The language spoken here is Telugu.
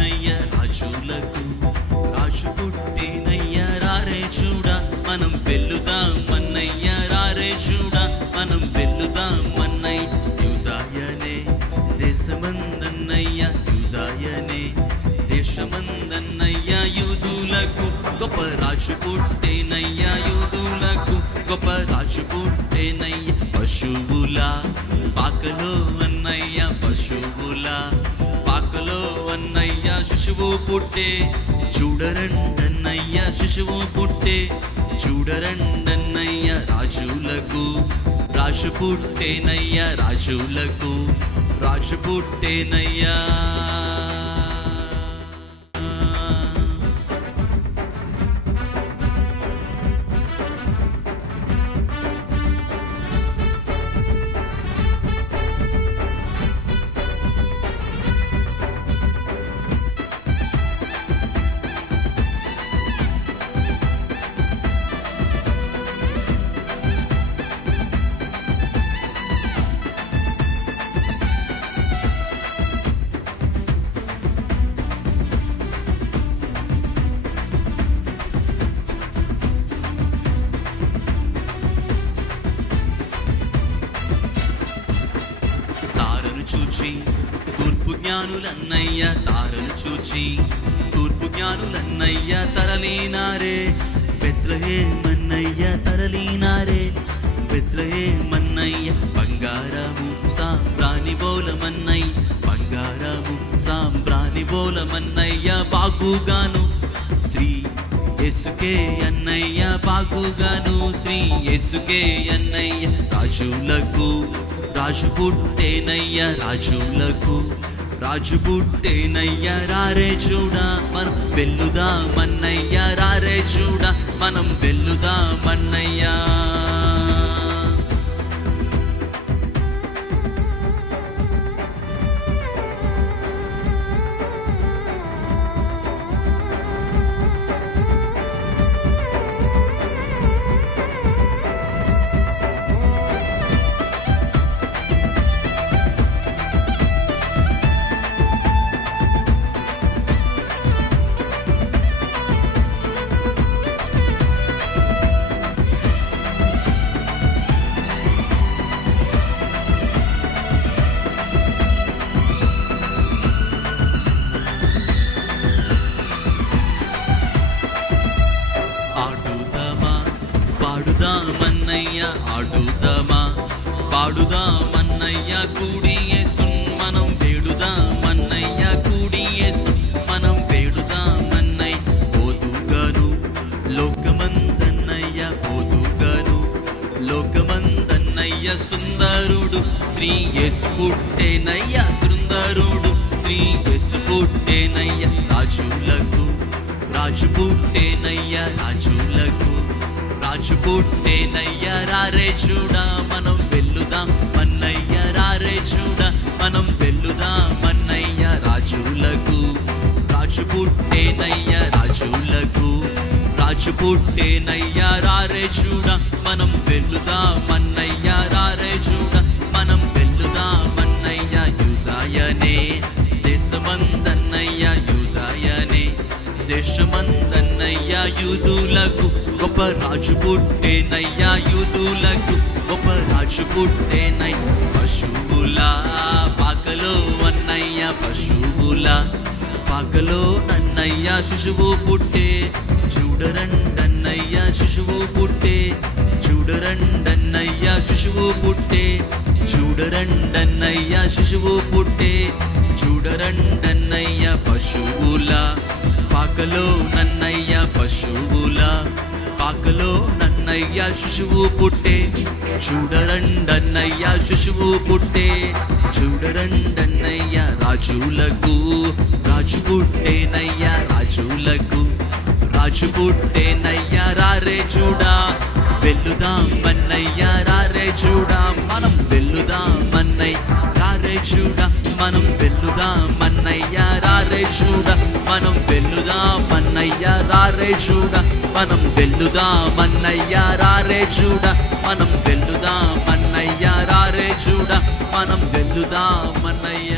పుట్టేనయ్య రాజులకు రాజు పుట్టేనయ్య రారే చూడా మనం వెల్లుదాం అన్నయ్య రారే చూడా మనం వెల్లుదాం అన్నయ్య యూదాయనే దేశమందన్నయ్య యూదాయనే దేశమందన్నయ్య యూదులకు గొప్ప రాజు పుట్టేనయ్య యూదులకు గొప్ప రాజు పుట్టేనయ్య పశువుల పాకలో అన్నయ్య పశువుల పాకలో అన్నయ్య శిశువు పుట్టే చూడరండన్నయ్య శిశువు పుట్టే చూడరండన్నయ్య రాజులకు రాజు పుట్టేనయ్య రాజులకు రాజు పుట్టేనయ్యా చూచి తూర్పు జ్ఞానులన్నయ్య తారలు చూచి తూర్పు జ్ఞానులన్నయ్య తరలినారే బెత్లెహేమన్నయ్య తరలినారే బెత్లెహేమన్నయ్య బంగారము సాంబ్రాణి బోలమన్నయ్య బంగారము సాంబ్రాణి బోలమన్నయ్య బాగుగాను శ్రీ యేసుకే అన్నయ్య బాగుగాను శ్రీ యేసుకే అన్నయ్య రాజులకు రాజు పుట్టేనయ్య రాజులకు రాజు పుట్టేనయ్య రారే చూడా మనం వెల్లుదామన్నయ్య రారే చూడా మనం వెల్లుదామన్నయ్యా పాడుదామన్నయ్య ఆడుదామా పాడుదామన్నయ్య కూడి యేసున్ మనం వేడుదామన్నయ్య కూడి యేసున్ మనం వేడుదామన్నయ్య పోదుగాను లోకమందన్నయ్య పోదుగాను లోకమందన్నయ్య సుందరుడు శ్రీ యేసు పుట్టేనయ్య సుందరుడు శ్రీ యేసు పుట్టేనయ్య రాజులకు రాజు పుట్టేనయ్య రాజులకు రాజు పుట్టేనయ్య రారే చూడా మనం వెల్లుదాం అన్నయ్య రారే చూడా మనం వెల్లుదాం అన్నయ్య రాజులకు రాజు పుట్టేనయ్య రాజులకు రాజు పుట్టేనయ్య రారే చూడా మనం వెల్లుదాం అన్నయ్య రారే చూడా మనం వెల్లుదాం అన్నయ్య యూదాయనే దేశమందన్నయ్య యూదాయనే దేశమందన్నయ్య యూదులకు గొప్ప రాజు పుట్టేనయ్య యూదులకు గొప్ప రాజు పుట్టేనయ్య పశువుల పాకలో అన్నయ్య పశువుల పాకలో అన్నయ్య శిశువు పుట్టే చూడరండన్నయ్య శిశువు పుట్టే చూడరండన్నయ్య శిశువు పుట్టే చూడరండన్నయ్య శిశువు పుట్టే చూడరండన్నయ్య పశువుల పాకలో నన్నయ్య పశువుల పాకలో నన్నయ్య శిశువు పుట్టే చూడరండన్నయ్య శిశువు పుట్టే చూడరండన్నయ్య రాజులకు రాజు పుట్టేనయ్య రాజులకు రాజు పుట్టేనయ్య రారే చూడా వెల్లుదాం అన్నయ్య రారే చూడా మనం వెల్లుదాం అన్నయ్య రారే చూడా మనం వెల్లుదాం అన్నయ్య రారే చూడా మనం వెల్లుదాం అన్నయ్య రారే చూడా మనం వెల్లుదాం అన్నయ్య రారే చూడా మనం వెల్లుదాం అన్నయ్య రారే చూడా మనం వెల్లుదాం అన్నయ్య